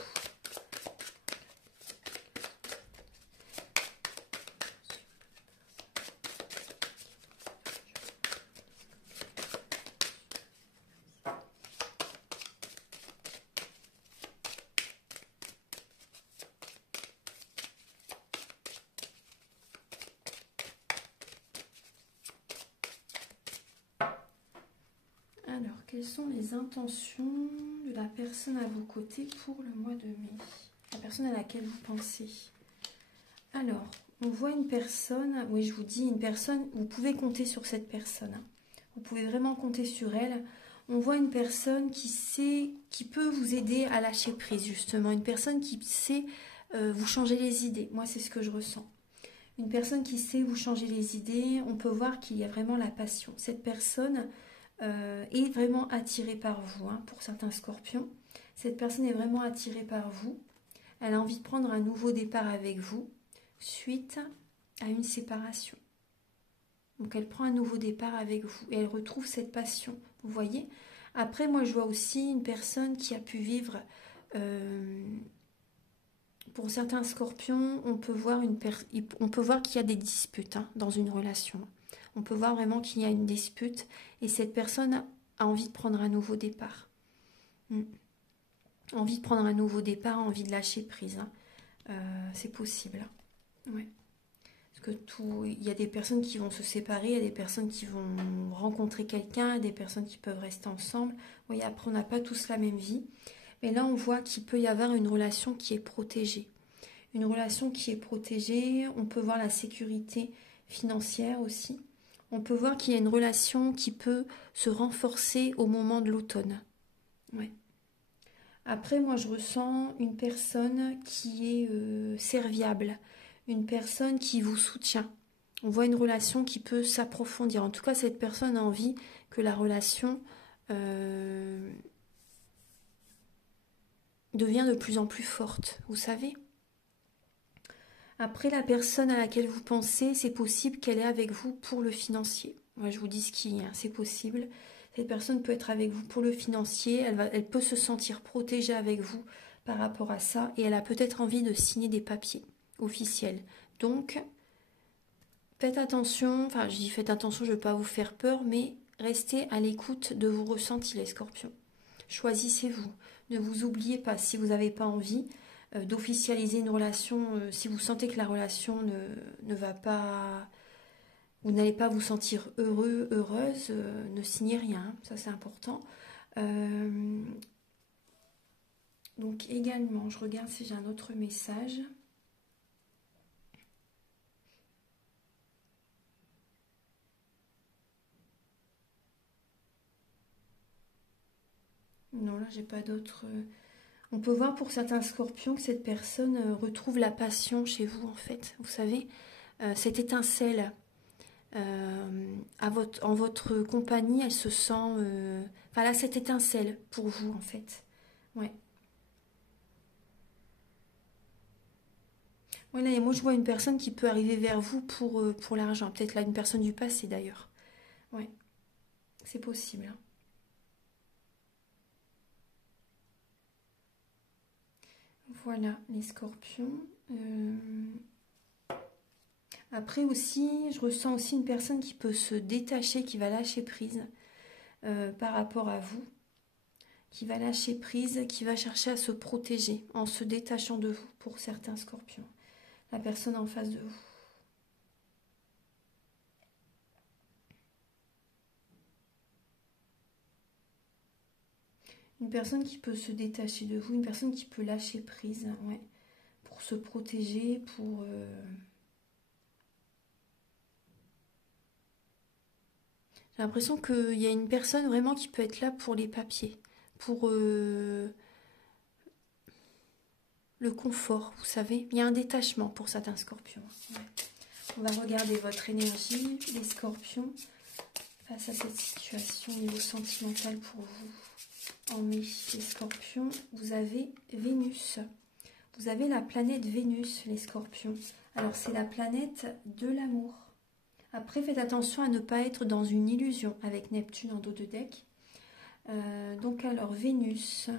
Alors, quelles sont les intentions de la personne à vos côtés pour le mois de mai? La personne à laquelle vous pensez. Alors, on voit une personne, oui je vous dis, une personne, vous pouvez compter sur cette personne. Hein. Vous pouvez vraiment compter sur elle. On voit une personne qui peut vous aider à lâcher prise justement. Une personne qui sait vous changer les idées. Moi c'est ce que je ressens. Une personne qui sait vous changer les idées. On peut voir qu'il y a vraiment la passion. Cette personne est vraiment attirée par vous. Hein, pour certains scorpions. Cette personne est vraiment attirée par vous. Elle a envie de prendre un nouveau départ avec vous suite à une séparation. Donc elle prend un nouveau départ avec vous et elle retrouve cette passion, vous voyez. Après moi je vois aussi une personne qui a pu vivre, pour certains scorpions, on peut voir qu'il y a des disputes hein, dans une relation. On peut voir vraiment qu'il y a une dispute et cette personne a envie de prendre un nouveau départ. Envie de prendre un nouveau départ, envie de lâcher prise. Hein. C'est possible. Ouais. Parce que il y a des personnes qui vont se séparer, il y a des personnes qui vont rencontrer quelqu'un, il y a des personnes qui peuvent rester ensemble. Vous voyez, après, on n'a pas tous la même vie. Mais là, on voit qu'il peut y avoir une relation qui est protégée. Une relation qui est protégée, on peut voir la sécurité financière aussi. On peut voir qu'il y a une relation qui peut se renforcer au moment de l'automne. Ouais. Après, moi, je ressens une personne qui est serviable, une personne qui vous soutient. On voit une relation qui peut s'approfondir. En tout cas, cette personne a envie que la relation devient de plus en plus forte, vous savez. Après, la personne à laquelle vous pensez, c'est possible qu'elle est avec vous pour le financier. Moi, je vous dis ce qui est, hein, c'est possible. Cette personne peut être avec vous pour le financier, elle peut se sentir protégée avec vous par rapport à ça, et elle a peut-être envie de signer des papiers officiels. Donc, faites attention, enfin, je dis faites attention, je ne veux pas vous faire peur, mais restez à l'écoute de vos ressentis, les scorpions. Choisissez-vous. Ne vous oubliez pas, si vous n'avez pas envie d'officialiser une relation, si vous sentez que la relation ne va pas, vous n'allez pas vous sentir heureux, heureuse, ne signez rien, ça c'est important. Donc également, je regarde si j'ai un autre message. Non, là j'ai pas d'autres. On peut voir pour certains scorpions que cette personne retrouve la passion chez vous en fait. Vous savez, cette étincelle en votre compagnie, elle se sent... Enfin là, cette étincelle pour vous en fait. Ouais. Voilà, et moi je vois une personne qui peut arriver vers vous pour l'argent. Peut-être là une personne du passé d'ailleurs. Ouais, c'est possible, hein. Voilà les scorpions. Après aussi, je ressens aussi une personne qui peut se détacher, qui va lâcher prise par rapport à vous, qui va lâcher prise, qui va chercher à se protéger en se détachant de vous pour certains scorpions. La personne en face de vous. Une personne qui peut se détacher de vous, une personne qui peut lâcher prise, ouais, pour se protéger, pour... J'ai l'impression qu'il y a une personne vraiment qui peut être là pour les papiers, pour le confort, vous savez. Il y a un détachement pour certains scorpions. Ouais. On va regarder votre énergie, les scorpions, face à cette situation au niveau sentimental pour vous. En mai, les scorpions, vous avez Vénus. Vous avez la planète Vénus, les scorpions. Alors, c'est la planète de l'amour. Après, faites attention à ne pas être dans une illusion avec Neptune en dos de deck. Donc, alors, Vénus.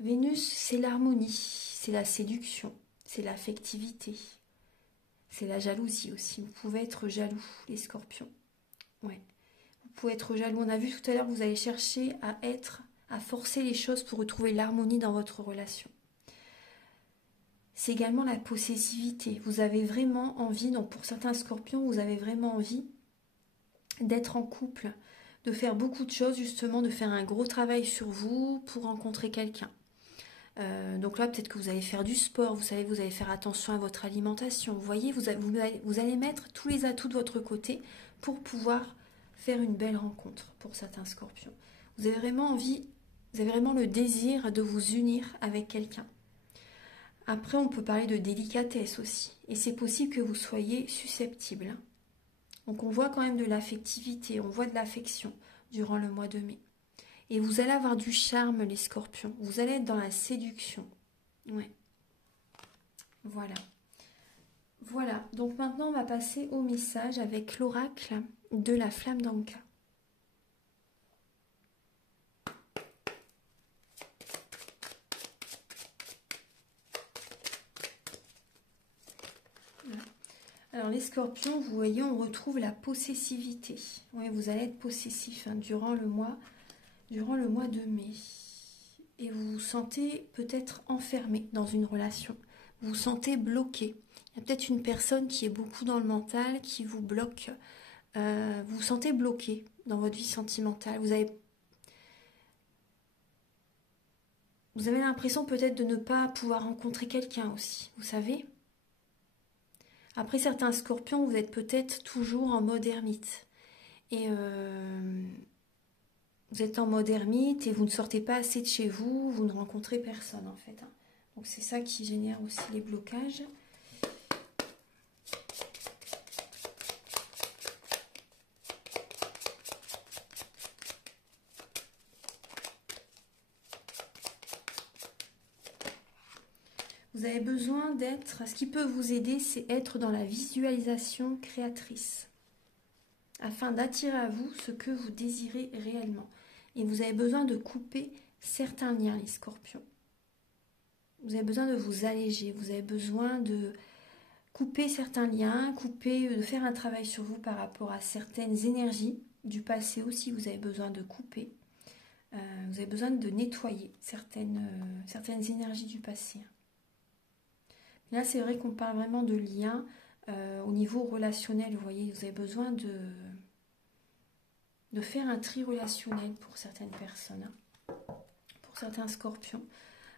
Vénus, c'est l'harmonie, c'est la séduction, c'est l'affectivité, c'est la jalousie aussi. Vous pouvez être jaloux, les scorpions. Ouais. Vous pouvez être jaloux. On a vu tout à l'heure que vous allez chercher à forcer les choses pour retrouver l'harmonie dans votre relation. C'est également la possessivité. Vous avez vraiment envie, donc pour certains scorpions, vous avez vraiment envie d'être en couple, de faire beaucoup de choses, justement, de faire un gros travail sur vous pour rencontrer quelqu'un. Donc là, peut-être que vous allez faire du sport, vous savez, vous allez faire attention à votre alimentation. Vous voyez, vous allez mettre tous les atouts de votre côté pour pouvoir faire une belle rencontre pour certains scorpions. Vous avez vraiment envie, vous avez vraiment le désir de vous unir avec quelqu'un. Après, on peut parler de délicatesse aussi. Et c'est possible que vous soyez susceptible. Donc on voit quand même de l'affectivité, on voit de l'affection durant le mois de mai. Et vous allez avoir du charme, les scorpions. Vous allez être dans la séduction. Ouais. Voilà. Voilà. Donc maintenant, on va passer au message avec l'oracle de la flamme d'Anka. Voilà. Alors les scorpions, vous voyez, on retrouve la possessivité. Oui, vous allez être possessif hein, durant le mois de mai. Et vous vous sentez peut-être enfermé dans une relation. Vous vous sentez bloqué. Il Il y a peut-être une personne qui est beaucoup dans le mental, qui vous bloque. Vous vous sentez bloqué dans votre vie sentimentale. Vous avez l'impression peut-être de ne pas pouvoir rencontrer quelqu'un aussi, vous savez. Après certains scorpions, vous êtes peut-être toujours en mode ermite. Et vous êtes en mode ermite et vous ne sortez pas assez de chez vous, vous ne rencontrez personne en fait. Donc c'est ça qui génère aussi les blocages. Vous avez besoin d'être, ce qui peut vous aider, c'est être dans la visualisation créatrice, afin d'attirer à vous ce que vous désirez réellement. Et vous avez besoin de couper certains liens, les scorpions. Vous avez besoin de vous alléger, vous avez besoin de couper certains liens, de faire un travail sur vous par rapport à certaines énergies du passé aussi, vous avez besoin de couper. Vous avez besoin de nettoyer certaines énergies du passé. Là, c'est vrai qu'on parle vraiment de liens au niveau relationnel, vous voyez, vous avez besoin de faire un tri relationnel pour certaines personnes, pour certains scorpions.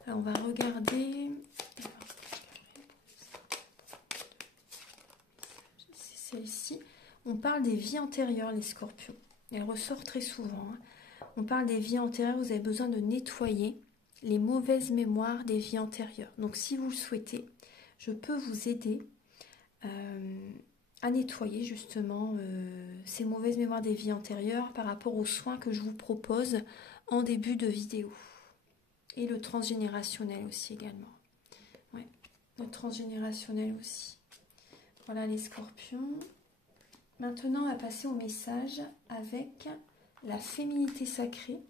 Alors, on va regarder... C'est celle-ci. On parle des vies antérieures, les scorpions. Elle ressort très souvent. On parle des vies antérieures, vous avez besoin de nettoyer les mauvaises mémoires des vies antérieures. Donc, si vous le souhaitez, je peux vous aider à nettoyer justement ces mauvaises mémoires des vies antérieures par rapport aux soins que je vous propose en début de vidéo. Et le transgénérationnel aussi également. Ouais, le transgénérationnel aussi. Voilà les scorpions. Maintenant, on va passer au message avec la féminité sacrée.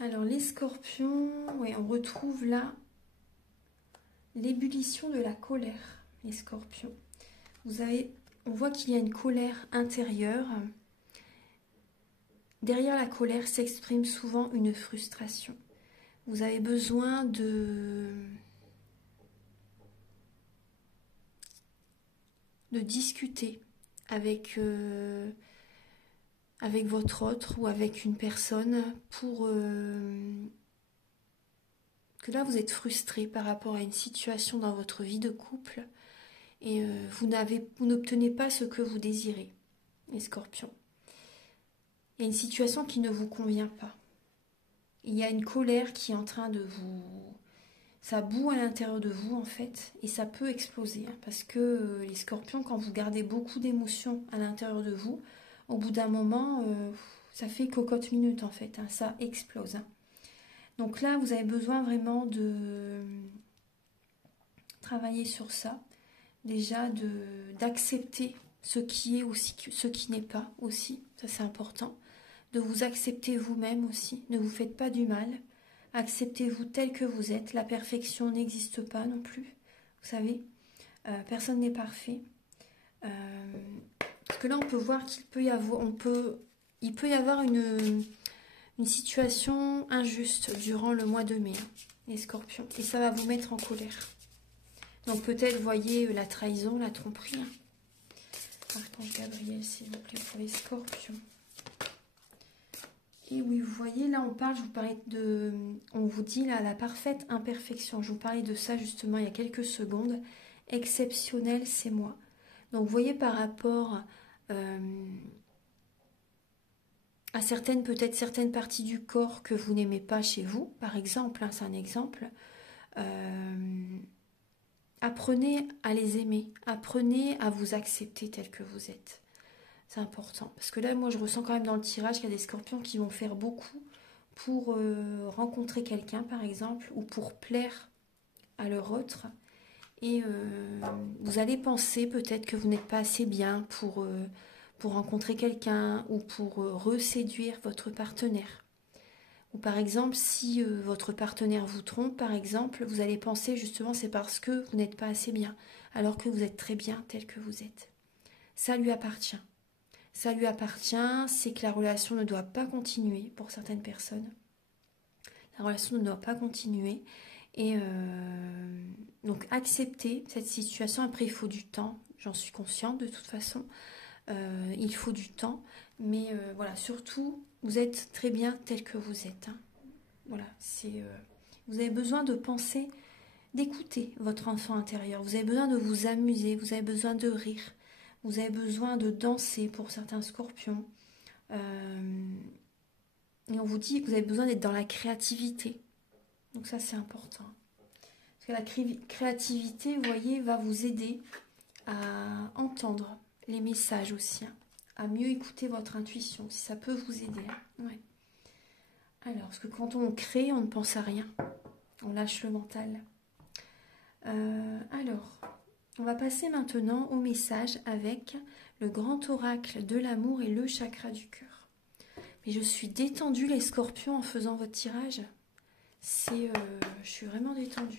Alors les scorpions, oui, on retrouve là l'ébullition de la colère, les scorpions. On voit qu'il y a une colère intérieure. Derrière la colère s'exprime souvent une frustration. Vous avez besoin de discuter avec votre autre ou avec une personne pour que là vous êtes frustré par rapport à une situation dans votre vie de couple et vous n'obtenez pas ce que vous désirez, les scorpions. Il y a une situation qui ne vous convient pas. Il y a une colère qui est en train de vous... Ça bout à l'intérieur de vous en fait et ça peut exploser parce que les scorpions, quand vous gardez beaucoup d'émotions à l'intérieur de vous, au bout d'un moment, ça fait cocotte minute en fait, ça explose. Donc là, vous avez besoin vraiment de travailler sur ça, déjà d'accepter ce qui est aussi, ce qui n'est pas aussi, ça c'est important, de vous accepter vous-même aussi, ne vous faites pas du mal, acceptez-vous tel que vous êtes, la perfection n'existe pas non plus, vous savez, personne n'est parfait. Parce que là, on peut voir qu'il peut y avoir, il peut y avoir une situation injuste durant le mois de mai, les scorpions. Et ça va vous mettre en colère. Donc peut-être, voyez, la trahison, la tromperie. Archange Gabriel, s'il vous plaît, pour les scorpions. Et oui, vous voyez, là, on vous dit là, la parfaite imperfection. Je vous parlais de ça justement il y a quelques secondes. Exceptionnel, c'est moi. Donc, vous voyez, par rapport à peut-être certaines parties du corps que vous n'aimez pas chez vous, par exemple, c'est un exemple, apprenez à les aimer, apprenez à vous accepter tel que vous êtes. C'est important. Parce que là, moi, je ressens quand même dans le tirage qu'il y a des scorpions qui vont faire beaucoup pour rencontrer quelqu'un, par exemple, ou pour plaire à leur autre. Et vous allez penser peut-être que vous n'êtes pas assez bien pour rencontrer quelqu'un ou pour reséduire votre partenaire. Ou par exemple, si votre partenaire vous trompe, par exemple, vous allez penser justement c'est parce que vous n'êtes pas assez bien, alors que vous êtes très bien tel que vous êtes. ça lui appartient. Ça lui appartient, c'est que la relation ne doit pas continuer pour certaines personnes. La relation ne doit pas continuer. Et donc accepter cette situation. Après, il faut du temps. J'en suis consciente de toute façon. Il faut du temps. Mais voilà, surtout, vous êtes très bien tel que vous êtes. Hein. Voilà, vous avez besoin de penser, d'écouter votre enfant intérieur. Vous avez besoin de vous amuser. Vous avez besoin de rire. Vous avez besoin de danser pour certains scorpions. Et on vous dit que vous avez besoin d'être dans la créativité. Donc ça, c'est important. Parce que la créativité, vous voyez, va vous aider à entendre les messages aussi. Hein, à mieux écouter votre intuition, si ça peut vous aider. Hein. Ouais. Alors, parce que quand on crée, on ne pense à rien. On lâche le mental. Alors, on va passer maintenant au message avec le grand oracle de l'amour et le chakra du cœur. Mais je suis détendue, les scorpions, en faisant votre tirage. Je suis vraiment détendue.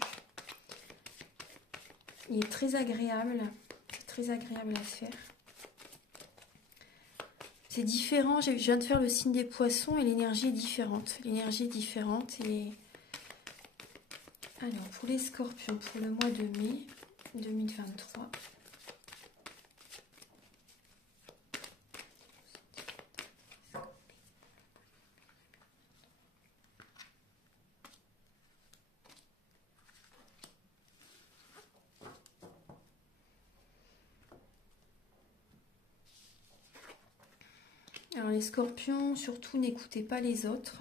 Il est très agréable. C'est très agréable à faire. C'est différent. Je viens de faire le signe des poissons et l'énergie est différente. L'énergie est différente. Et alors, pour les scorpions, pour le mois de mai 2023. Alors les scorpions, surtout n'écoutez pas les autres.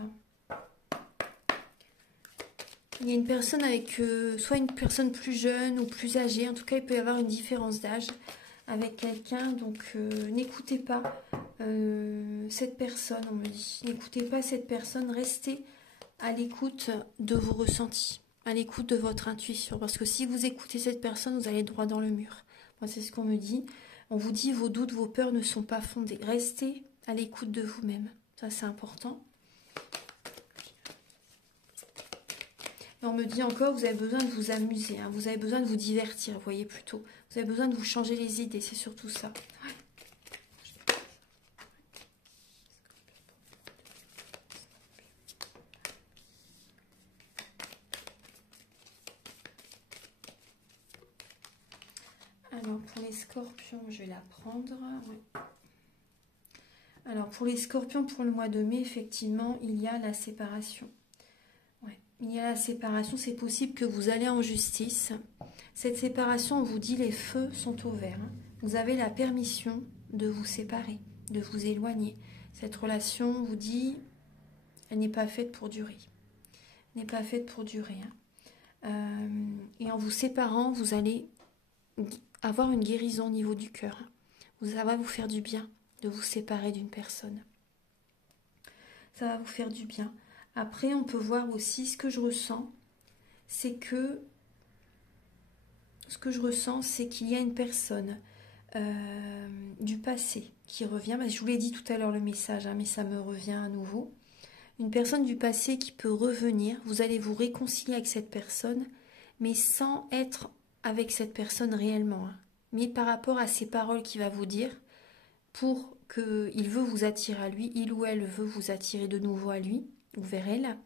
Il y a une personne avec soit une personne plus jeune ou plus âgée. En tout cas, il peut y avoir une différence d'âge avec quelqu'un. Donc n'écoutez pas cette personne, on me dit. N'écoutez pas cette personne. Restez à l'écoute de vos ressentis, à l'écoute de votre intuition. Parce que si vous écoutez cette personne, vous allez droit dans le mur. Moi, c'est ce qu'on me dit. On vous dit vos doutes, vos peurs ne sont pas fondés. Restez à l'écoute de vous-même. Ça, c'est important. Et on me dit encore, vous avez besoin de vous amuser. Hein, vous avez besoin de vous divertir, vous voyez plutôt. Vous avez besoin de vous changer les idées, c'est surtout ça. Alors, pour les scorpions, je vais la prendre. Ouais. Alors, pour les scorpions, pour le mois de mai, effectivement, il y a la séparation. Ouais. Il y a la séparation, c'est possible que vous allez en justice. Cette séparation, on vous dit, les feux sont au vert. Hein. Vous avez la permission de vous séparer, de vous éloigner. Cette relation, on vous dit, elle n'est pas faite pour durer. Elle n'est pas faite pour durer. Hein. Et en vous séparant, vous allez avoir une guérison au niveau du cœur. Ça va vous faire du bien de vous séparer d'une personne. Ça va vous faire du bien. Après, on peut voir aussi ce que je ressens, c'est que qu'il y a une personne du passé qui revient. Je vous l'ai dit tout à l'heure le message, hein, mais ça me revient à nouveau. Une personne du passé qui peut revenir. Vous allez vous réconcilier avec cette personne, mais sans être avec cette personne réellement. Hein. Mais par rapport à ces paroles qu'il va vous dire, pour qu'il veut vous attirer à lui, il ou elle veut vous attirer de nouveau à lui ou vers elle.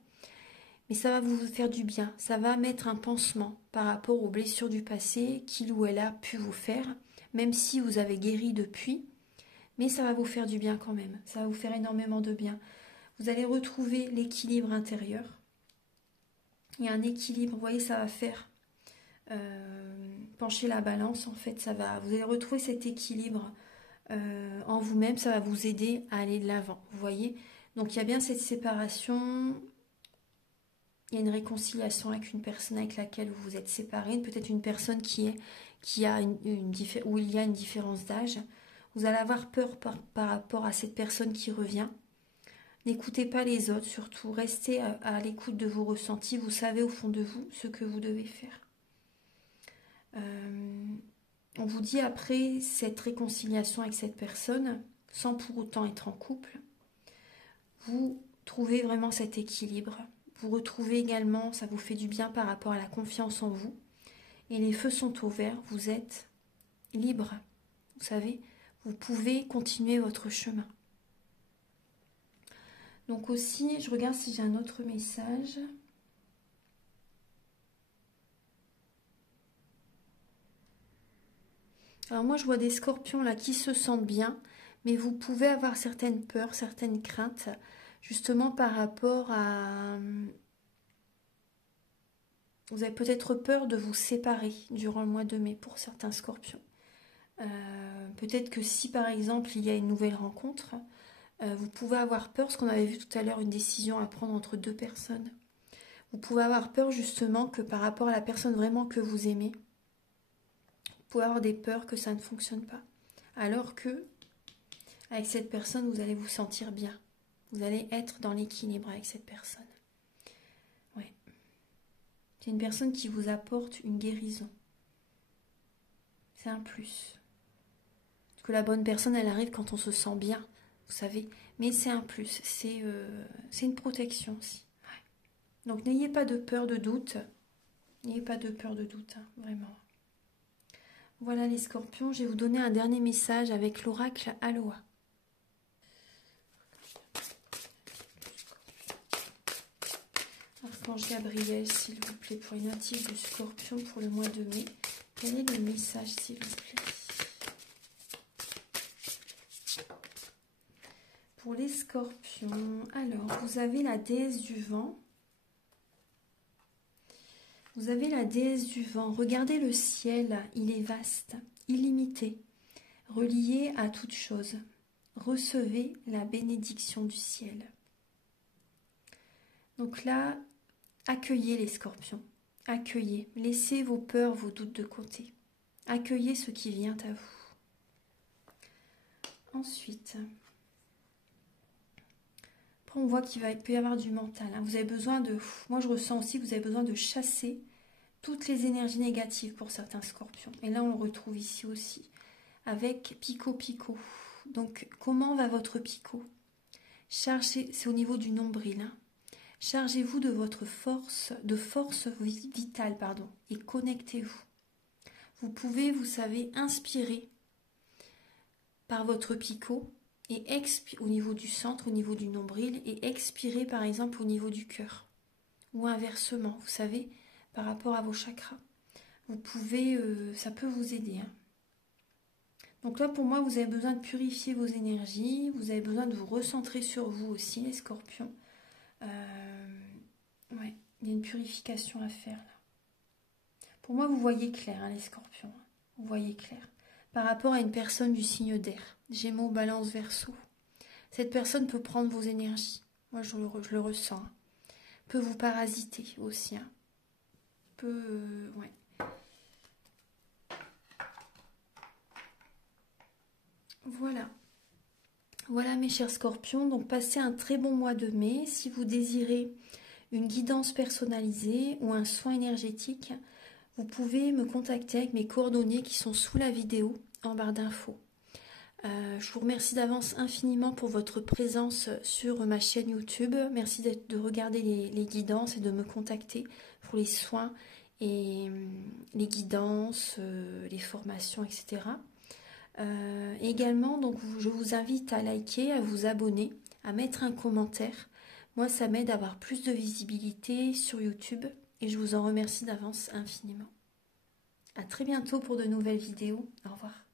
Mais ça va vous faire du bien, ça va mettre un pansement par rapport aux blessures du passé qu'il ou elle a pu vous faire, même si vous avez guéri depuis, mais ça va vous faire du bien quand même, ça va vous faire énormément de bien. Vous allez retrouver l'équilibre intérieur. Il y a un équilibre, vous voyez, ça va faire pencher la balance, en fait, vous allez retrouver cet équilibre en vous-même, ça va vous aider à aller de l'avant, vous voyez. Donc il y a bien cette séparation, il y a une réconciliation avec une personne avec laquelle vous vous êtes séparés, peut-être une personne où il y a une différence d'âge. Vous allez avoir peur par rapport à cette personne qui revient. N'écoutez pas les autres, surtout restez à l'écoute de vos ressentis. Vous savez au fond de vous ce que vous devez faire. On vous dit après cette réconciliation avec cette personne, sans pour autant être en couple, vous trouvez vraiment cet équilibre. Vous retrouvez également, ça vous fait du bien par rapport à la confiance en vous. Et les feux sont au vert, vous êtes libre. Vous savez, vous pouvez continuer votre chemin. Donc aussi, je regarde si j'ai un autre message. Alors moi, je vois des scorpions là qui se sentent bien, mais vous pouvez avoir certaines peurs, certaines craintes, justement par rapport à... Vous avez peut-être peur de vous séparer durant le mois de mai pour certains scorpions. Peut-être que si par exemple il y a une nouvelle rencontre, vous pouvez avoir peur, ce qu'on avait vu tout à l'heure, une décision à prendre entre deux personnes. Vous pouvez avoir peur justement que par rapport à la personne vraiment que vous aimez, vous pouvez avoir des peurs que ça ne fonctionne pas. Alors que avec cette personne, vous allez vous sentir bien. Vous allez être dans l'équilibre avec cette personne. Ouais. C'est une personne qui vous apporte une guérison. C'est un plus. Parce que la bonne personne, elle arrive quand on se sent bien, vous savez. Mais c'est un plus. C'est une protection aussi. Ouais. Donc n'ayez pas de peur, de doute. N'ayez pas de peur, de doute, hein, vraiment. Voilà les scorpions, je vais vous donner un dernier message avec l'oracle Aloha. Archange Gabriel, s'il vous plaît, pour les natifs du scorpion pour le mois de mai. Quel est le message, s'il vous plaît? Pour les scorpions, alors, vous avez la déesse du vent. Vous avez la déesse du vent. Regardez le ciel, il est vaste, illimité, relié à toute chose. Recevez la bénédiction du ciel. Donc là, accueillez les scorpions. Accueillez. Laissez vos peurs, vos doutes de côté. Accueillez ce qui vient à vous. Ensuite, après on voit qu'il peut y avoir du mental. Hein. Vous avez besoin de... Moi, je ressens aussi que vous avez besoin de chasser toutes les énergies négatives pour certains scorpions. Et là, on le retrouve ici aussi. Avec Pico. Donc, comment va votre Pico? Chargez, c'est au niveau du nombril. Hein. Chargez-vous de votre force vitale, et connectez-vous. Vous pouvez, vous savez, inspirer par votre Pico et au niveau du centre, au niveau du nombril, et expirer par exemple au niveau du cœur. Ou inversement, vous savez, par rapport à vos chakras. Vous pouvez, ça peut vous aider. Hein. Donc là, pour moi, vous avez besoin de purifier vos énergies, vous avez besoin de vous recentrer sur vous aussi, les scorpions. Ouais, il y a une purification à faire là. Pour moi, vous voyez clair, hein, les scorpions. Vous voyez clair. Par rapport à une personne du signe d'air, Gémeaux, Balance, Verseau. Cette personne peut prendre vos énergies. Moi, je le ressens. Hein. Peut vous parasiter aussi. Hein. Peut, ouais. Voilà. Voilà mes chers scorpions. Donc, passez un très bon mois de mai. Si vous désirez une guidance personnalisée ou un soin énergétique, vous pouvez me contacter avec mes coordonnées qui sont sous la vidéo en barre d'infos. Je vous remercie d'avance infiniment pour votre présence sur ma chaîne YouTube. Merci de regarder les guidances et de me contacter pour les soins et les guidances, les formations, etc. Également, donc, je vous invite à liker, à vous abonner, à mettre un commentaire. Moi, ça m'aide à avoir plus de visibilité sur YouTube et je vous en remercie d'avance infiniment. À très bientôt pour de nouvelles vidéos. Au revoir.